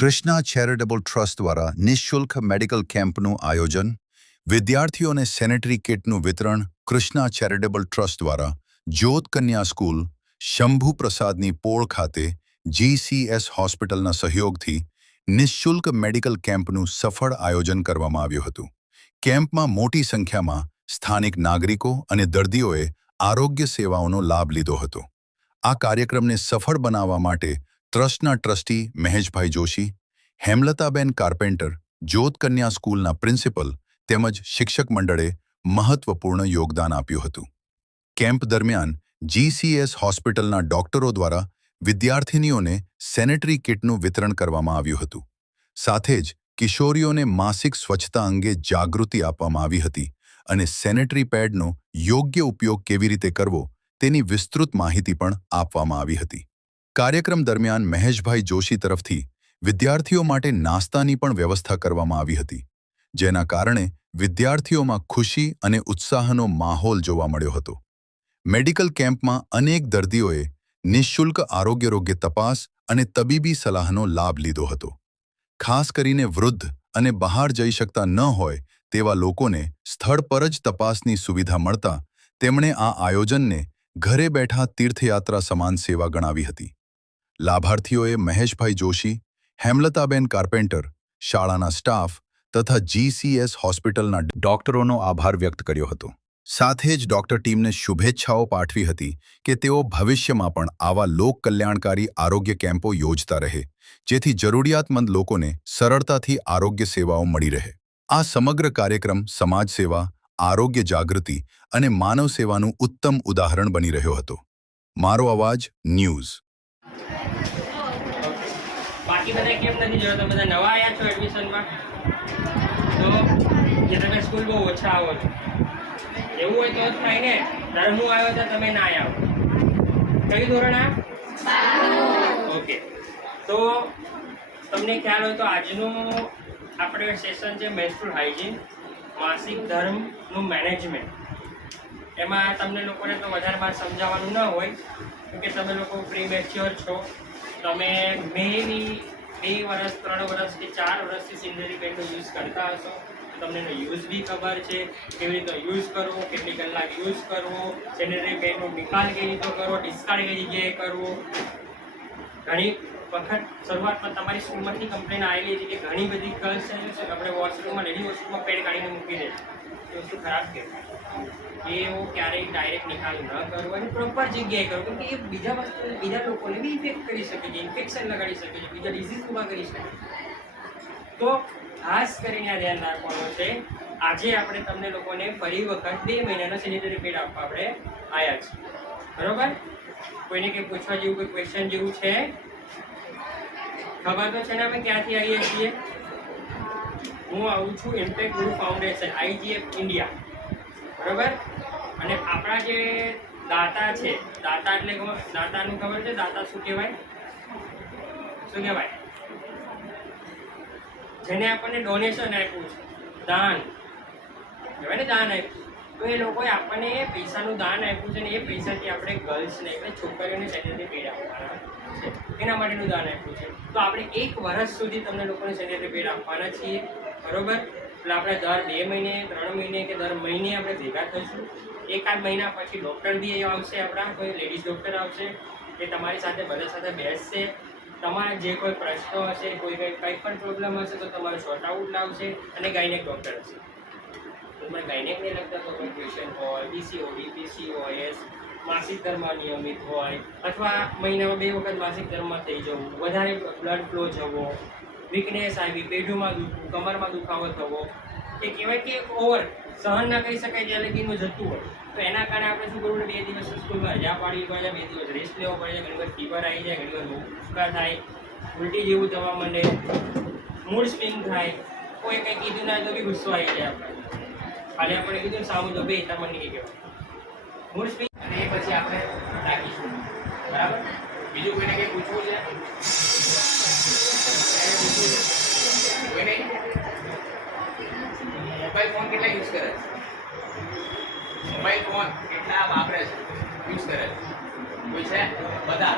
Krishna charitable trust દ્વારા નિઃશુલ્ક medical કેમ્પનું આયોજન, વિદ્યાર્થીઓને સેનેટરી કિટનું વિતરણ. કૃષ્ણા ચેરિટેબલ ટ્રસ્ટ દ્વારા જ્યોત કન્યા સ્કૂલ, શંભુ પ્રસાદની પોળ ખાતે GCS હોસ્પિટલના સહયોગથી નિઃશુલ્ક મેડિકલ કેમ્પનું સફળ આયોજન કરવામાં આવ્યું હતું. કેમ્પમાં મોટી સંખ્યામાં સ્થાનિક નાગરિકો અને દર્દીઓએ આરોગ્ય સેવાઓનો લાભ લીધો હતો. આ કાર્યક્રમને સફળ બનાવવા માટે ટ્રસ્ટના ટ્રસ્ટી મહેશભાઈ જોશી, હેમલતાબેન કાર્પેન્ટર, જ્યોત કન્યા સ્કૂલના પ્રિન્સિપલ તેમજ શિક્ષક મંડળે મહત્વપૂર્ણ યોગદાન આપ્યું હતું. કેમ્પ દરમિયાન GCS હોસ્પિટલના ડોક્ટરો દ્વારા વિદ્યાર્થિનીઓને સેનેટરી કિટનું વિતરણ કરવામાં આવ્યું હતું. સાથે જ કિશોરીઓને માસિક સ્વચ્છતા અંગે જાગૃતિ આપવામાં આવી હતી અને સેનેટરી પેડનો યોગ્ય ઉપયોગ કેવી રીતે કરવો તેની વિસ્તૃત માહિતી પણ આપવામાં આવી હતી. કાર્યક્રમ દરમિયાન મહેશભાઈ જોશી તરફથી વિદ્યાર્થીઓ માટે નાસ્તાની પણ વ્યવસ્થા કરવામાં આવી હતી, જેના કારણે વિદ્યાર્થીઓમાં ખુશી અને ઉત્સાહનો માહોલ જોવા મળ્યો હતો. મેડિકલ કેમ્પમાં અનેક દર્દીઓએ નિઃશુલ્ક આરોગ્ય તપાસ અને તબીબી સલાહનો લાભ લીધો હતો. ખાસ કરીને વૃદ્ધ અને બહાર જઈ શકતા ન હોય તેવા લોકોને સ્થળ પર જ તપાસની સુવિધા મળતા તેમણે આ આયોજનને ઘરે બેઠા તીર્થયાત્રા સમાન સેવા ગણાવી હતી. લાભાર્થીઓએ મહેશભાઈ જોશી, હેમલતાબેન કાર્પેન્ટર, શાળાના સ્ટાફ તથા GCS હોસ્પિટલના ડોક્ટરોનો આભાર વ્યક્ત કર્યો હતો. સાથે જ ડોક્ટર ટીમને શુભેચ્છાઓ પાઠવી હતી કે તેઓ ભવિષ્યમાં પણ આવા લોક કલ્યાણકારી આરોગ્ય કેમ્પો યોજતા રહે, જેથી જરૂરિયાતમંદ લોકોને સરળતાથી આરોગ્ય સેવાઓ મળી રહે. આ સમગ્ર કાર્યક્રમ સમાજ સેવા, આરોગ્ય જાગૃતિ અને માનવ સેવાનું ઉત્તમ ઉદાહરણ બની રહ્યો હતો. મારો અવાજ ન્યૂઝ. બાકી બધા કેમ નથી જોયો? તમે બધા નવા આવ્યા છો એડમિશનમાં, તો જે તમે સ્કૂલ બહુ ઓછા આવો છો. એવું હોય તો જ થાય ને. ત્યારે હું આવ્યો તો તમે ના આવ્યા. કયું ધોરણ આ? ઓકે. તો તમને ખ્યાલ હોય તો આજનું આપણે સેશન છે મેન્સ્ટ્રુઅલ હાઇજીન, માસિક ધર્મનું મેનેજમેન્ટ. એમાં તમને લોકોને તો વધારે બાર સમજાવવાનું ન હોય, કેમકે તમે લોકો પ્રી મેચ્યોર છો. તમે મેબી 2 વર્ષ, 3 વર્ષ કે 4 વર્ષથી સેનેટરી પેડનો યુઝ કરતા હશો. તમને એનો યુઝ બી ખબર છે, કેવી રીતે યુઝ કરવો, કેટલી કલાક યુઝ કરવો, સેનેટરી પેડનો નિકાલ કેવી રીતે કરવો, ડિસ્કાર્ડ કઈ જગ્યાએ કરવો. ઘણી વખત શરૂઆતમાં તમારી સ્કૂલમાંથી કમ્પ્લેન આવેલી હતી કે ઘણી બધી ગર્લ્સ આપણે વોશરૂમમાં, લેડી વોશરૂમમાં પેડ કાઢીને મૂકી દે છે. એ વસ્તુ ખરાબ કહેવાય. એવો ક્યારેય ડાયરેક્ટ નિકાલ ન કરવો અને પ્રોપર જગ્યાએ કરવો, કેમ કે એ બીજા લોકોને બી ઇફેક્ટ કરી શકે છે, ઇન્ફેક્શન લગાડી શકે છે, બીજા ડિઝીઝ ઊભા કરી શકે. તો ખાસ કરીને આ ધ્યાન રાખવાનું છે. આજે આપણે તમને લોકોને ફરી વખત 2 મહિનાનો સેનેટરી પેડ આપવા આપણે આવ્યા છીએ. બરોબર? કોઈને કંઈ પૂછવા જેવું કોઈ ક્વેશ્ચન જેવું છે? ખબર તો છે ને અમે ક્યાંથી આવીએ છીએ? હું આવું છું impact group foundation, IGF India. બરાબર? અને આપણા જે દાતા છે, દાતા એટલે દાતાનું ખબર છે? દાતા શું કહેવાય? શું કહેવાય? જેને આપણને ડોનેશન આપ્યું છે, દાન કહેવાય ને, દાન આપ્યું. તો એ લોકોએ આપણને પૈસાનું દાન આપ્યું છે ને એ પૈસાથી આપણે ગર્લ્સને એટલે છોકરીઓને સેનેટરી પેડ આપવાના છે. એના માટેનું દાન આપ્યું છે. તો આપણે 1 વર્ષ સુધી તમને લોકોને સેનેટરી પેડ આપવાના છીએ. બરોબર? એટલે આપણે દર 2 મહિને, 3 મહિને કે દર મહિને આપણે ભેગા થઈશું. 1-8 મહિના પછી ડૉક્ટર બી આવશે, આપણા કોઈ લેડીઝ ડૉક્ટર આવશે, એ તમારી સાથે બધા સાથે બેસશે. તમારા જે કોઈ પ્રશ્નો હશે, કંઈ પણ પ્રોબ્લેમ હશે તો તમારે શોર્ટ આઉટ લાવશે. અને ગાયનેક ડૉક્ટર હશે. તમારે ગાયનેકને લગતા તો કોઈ ક્વેશ્ચન હોય, PCOD, PCOS, માસિક ધર્મ નિયમિત હોય, અથવા મહિનામાં 2 વખત માસિક ધર્મમાં થઈ જવું, વધારે બ્લડ ફ્લો જવો, વીકનેસ આવી, પેઢુમાં દુખવું, કમરમાં દુખાવો થવો, એ કહેવાય કે ઓવર સહન ના કરી શકાય ત્યાં લગીનું જતું હોય. તો એના કારણે આપણે શું કરવું? 2 દિવસ સ્કૂલમાં રજા પાડવી પડે, 2 દિવસ રેસ્ટ લેવો પડે. ઘણી વાર ફીવર આવી જાય, ઘણી વાર ઉબકા થાય, ઉલટી જેવું થવા માંડે, મૂડ સ્વિંગ થાય, કોઈ કંઈ કીધું ના તો બી ગુસ્સો આવી જાય આપણે. ખાલી આપણે કીધું સામું તો બે તમને નહીં કહેવાય. Mood swing. અને એ પછી આપણે રાખીશું. બરાબર? બીજું કોઈને કંઈ પૂછવું છે? કોઈ નહીં? મોબાઈલ ફોન કેટલા યુઝ કરે છે? મોબાઈલ ફોન કેટલા વાપરે છે, યુઝ કરે છે? કોઈ છે? બધા.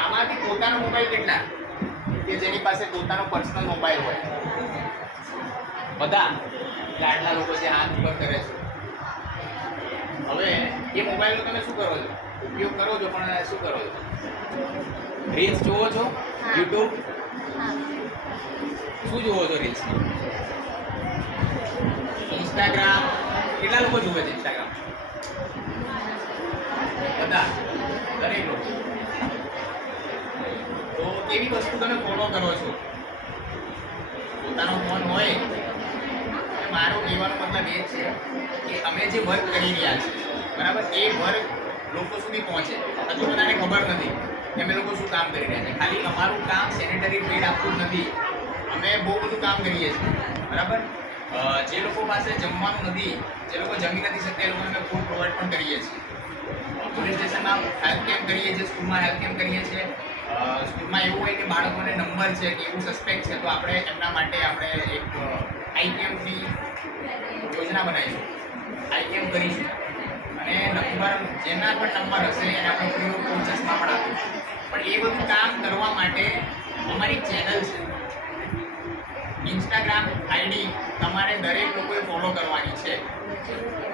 આમાંથી પોતાનો મોબાઈલ કેટલા? કે જેની પાસે પોતાનો પર્સનલ મોબાઈલ હોય? બધા કે આટલા લોકો જે હાથ ઉપર કરે છે. હવે એ મોબાઈલનો તમે શું કરો છો? ઉપયોગ કરો છો, પણ શું કરો છો? રીલ્સ જુઓ છો? યુટ્યુબ શું જુઓ છો? રીલ્સમાં ઇન્સ્ટાગ્રામ કેટલા લોકો જુએ છે? ઇન્સ્ટાગ્રામ બધા, દરેક લોકો. તો કેવી વસ્તુ તમે ફોલો કરો છો? પોતાનો ફોન હોય. મારો કહેવાનો મતલબ એ છે કે અમે જે વર્ક કરી રહ્યા છીએ, બરાબર, એ વર્ક લોકો સુધી પહોંચે. હજુ બધાને ખબર નથી કે અમે લોકો શું કામ કરી રહ્યા છીએ. ખાલી અમારું કામ સેનેટરી પેડ આપવું જ નથી, અમે બહુ બધું કામ કરીએ છીએ, બરાબર. જે લોકો પાસે જમવાનું નથી, જે લોકો જમી નથી શકતા, એ લોકોને અમે ફૂડ પ્રોવાઈડ પણ કરીએ છીએ. પોલીસ સ્ટેશનમાં હેલ્થ કેમ્પ કરીએ છીએ, સ્કૂલમાં હેલ્થ કેમ્પ કરીએ છીએ. સ્કૂલમાં એવું હોય કે બાળકોને નંબર છે કે એવું સસ્પેક્ટ છે, તો આપણે એમના માટે આપણે એક આઈ કેમ્પની યોજના બનાવીશું, આઈ કેમ્પ કરીશું. અને નંબર, જેના પણ નંબર હશે એને આપણે ફ્રી ઓફ કોસ્ટ ચશ્મા પણ આપીશું. પણ એ બધું કામ કરવા માટે અમારી ચેનલ છે, ઇન્સ્ટાગ્રામ આઈડી તમારે દરેક લોકોએ ફોલો કરવાની છે.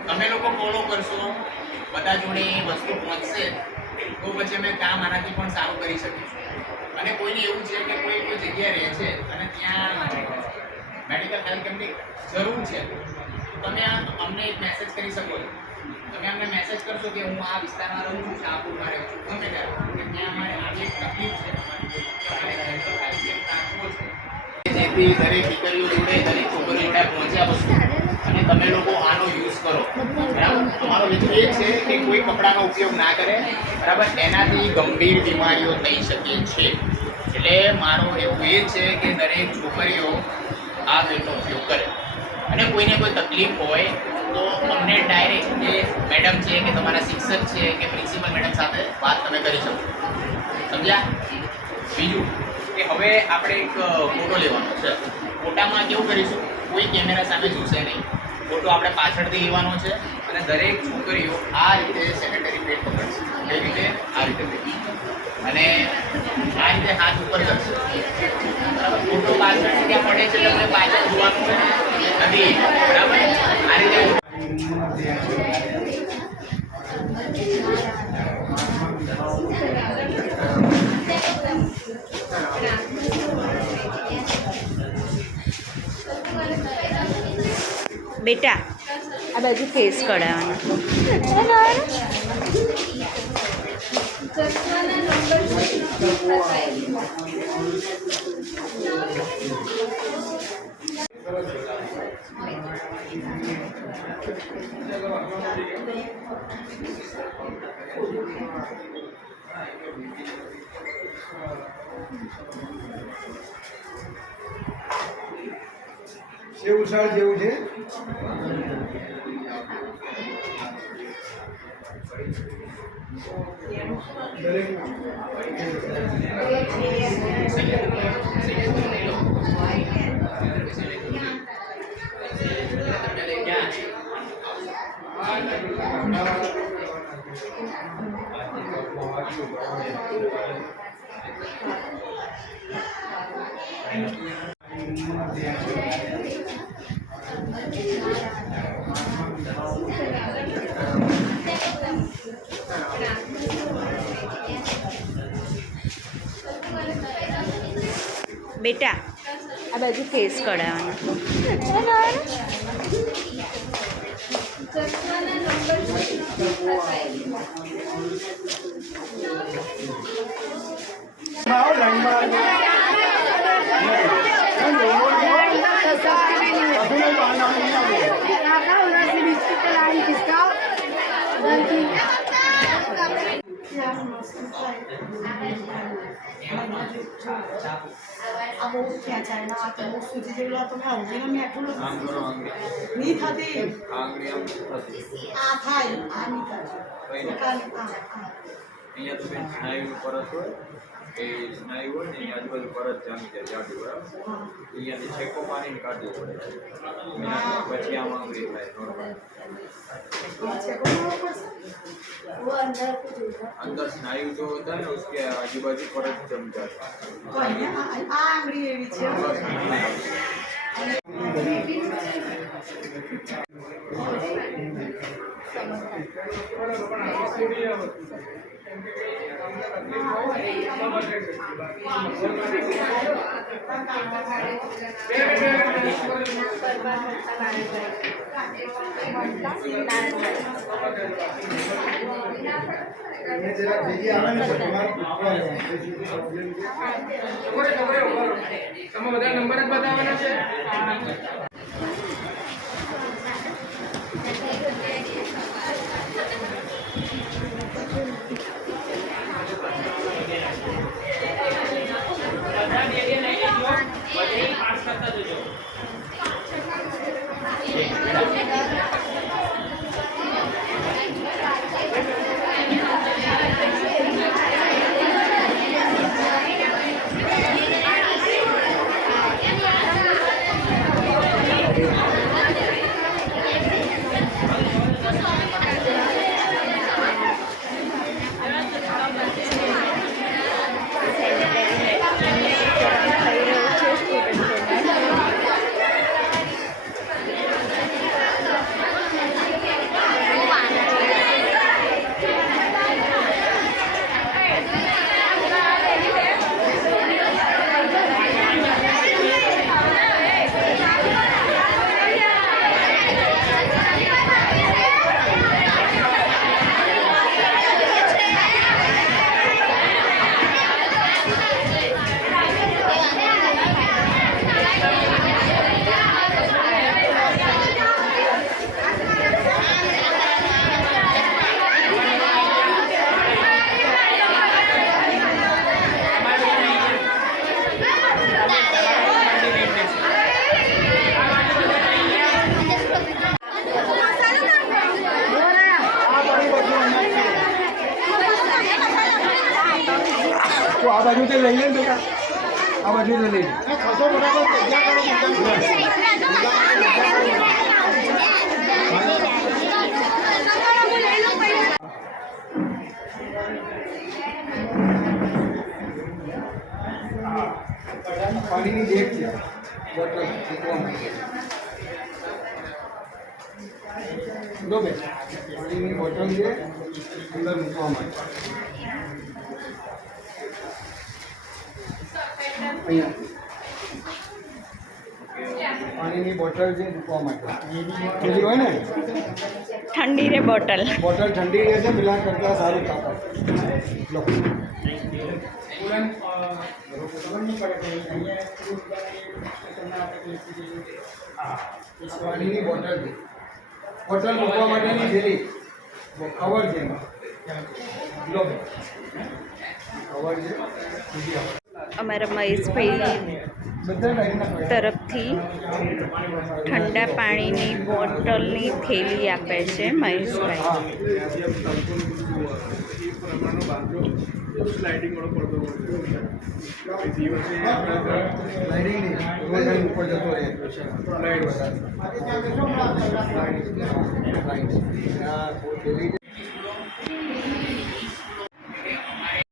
તમે લોકો ફોલો કરશો, બધા જોડે એ વસ્તુ પહોંચશે, તો પછી અમે કામ આનાથી પણ સારું કરી શકીશું. અને કોઈને એવું છે કે કોઈ જગ્યાએ રહે છે અને ત્યાં મેડિકલ હેલ્થ કેમ્પની જરૂર છે, તમે અમને એક મેસેજ કરી શકો છો. તમે અમને મેસેજ કરશો કે હું આ વિસ્તારમાં રહું છું, શાહપુરમાં રહું છું, ગમે ત્યાં કે ત્યાં અમારે આવી એક તકલીફ છે, અમારે મેડિકલ હેલ્થ કેમ્પ રાખવો છે, જેથી દરેક દીકરીઓ જોડે, દરેક છોકરીઓ જોડે પહોંચ્યા વસ્તુ. અને તમે લોકો આનો યુઝ કરો, બરાબર. અમારો હેતુ એ છે કે કોઈ કપડાનો ઉપયોગ ના કરે, બરાબર. એનાથી ગંભીર બીમારીઓ થઈ શકે છે. એટલે મારો હેતુ એ છે કે દરેક છોકરીઓ આ પેડનો ઉપયોગ કરે. અને કોઈને કોઈ તકલીફ હોય તો અમને ડાયરેક્ટ કે મેડમ છે કે તમારા શિક્ષક છે કે પ્રિન્સિપલ મેડમ સાથે વાત તમે કરી શકો. સમજ્યા? બીજું કે હવે આપણે એક ફોટો લેવાનો છે. ફોટામાં કેવું કરીશું? કોઈ કેમેરા સામે જોશે નહીં. ફોટો આપણે પાછળથી લેવાનો છે અને દરેક છોકરીઓ આ રીતે સેનેટરી પેડ પકડશે. કઈ રીતે? આ રીતે અને આ રીતે હાથ ઉપર કરશે, બરાબર. ફોટો પાછળ ક્યાં પડે છે તમને પાછળ જોવાનું નથી, બરાબર. આ રીતે બેટા આ બાજુ ફેસ કઢાવવાનો. સેવ ઉછાળ જેવું છે. દરેક બેટા આ બાજુ ફેસ કઢાવવાનો. આ બહુ થયા છે એના આ તો બહુ સુધી જેવું તમે હળદીનો મીઠું નહીં થતી આ થાય આ નહીં થાય અહીંયા તો બેન સ્નાયુ પરત હોય એ સ્નાયુ હોય ને એની આજુબાજુ પરત જામી જાય જાડી, બરાબર? અહીંયાથી છેકો મારીને કાઢવો પડે. પછી આમ આંગળી થાય નોર્મલ. अंदर स्नायु जो होता है ना उसके आजू बाजू परत जम जाता है. તો અહીંયા આ આંગળી એવી છે એને જરા ભેગી આવે ને તો તમારે તમે બધા નંબર જ બતાવવાના છે. બધા બે લઈ લેજો, બધે પાસ કરતા જજો. તો આ બાજુથી લઈ લે ને બેટા, આ બાજુથી લઈ લે. પાણીની ડેક છે, બોટલ મૂકવા માટે. લો બે, પાણીની બોટલ છે અંદર મૂકવા માટે. અહીંયા પાણીની બોટલ છે મૂકવા માટે. પેલી હોય ને ઠંડી રે બોટલ. બોટલ ઠંડી રહેશે, પેલા કરતાં સારું કાપડ. લો પાણીની બોટલ છે, બોટલ મૂકવા માટેની થેલી, કવર છે એમાં. લો કવર છે, બીજી અમારા મહેશભાઈ બધા ટાઈપના તરફથી ઠંડા પાણીની બોટલની થેલી આપે છે મહેશભાઈ. લાઇટિંગ નહીં, ઉપર જતો રહે લાઇટ વધારે. આ થેલી છે